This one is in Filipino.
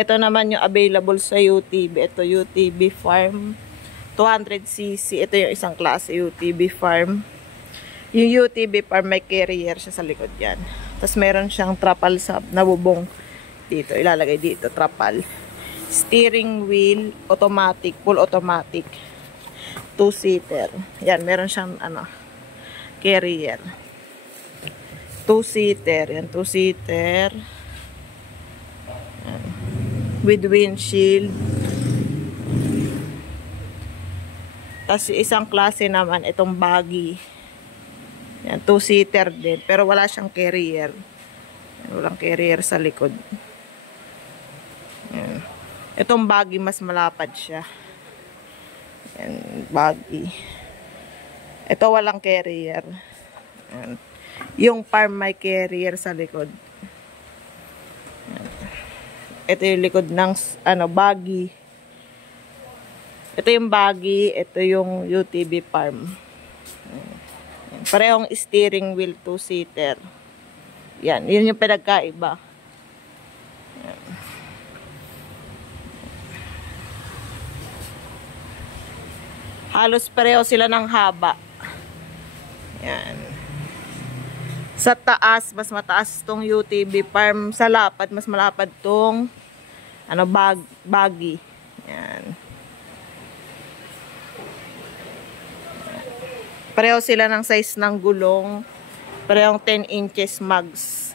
Ito naman yung available sa UTV. Ito UTV Farm 200cc. Ito yung isang klase UTV Farm. Yung UTV Farm may carrier siya sa likod yan. Tapos meron siyang trapal sa nabubong dito. Ilalagay dito, trapal. Steering wheel, automatic, full automatic. 2-seater. Yan, meron siyang carrier. 2-seater. Yan, 2-seater. With windshield. Tapos isang klase naman, itong buggy. Yan, 2-seater din. Pero wala siyang carrier. Walang carrier sa likod. Yan. Itong buggy, mas malapad siya. Yan, buggy. Ito walang carrier. Yan. Yung farm may carrier sa likod. Yan. Ito yung likod ng buggy. Ito yung buggy. Ito yung UTV farm. Parehong steering wheel 2-seater. Yan, yun yung pinagkaiba. Yan. Halos pareho sila ng haba. Yan. Sa taas, mas mataas tong UTV farm. Sa lapad, mas malapad tong buggy. Yan. Pareho sila ng size ng gulong. Parehong 10 inches mags.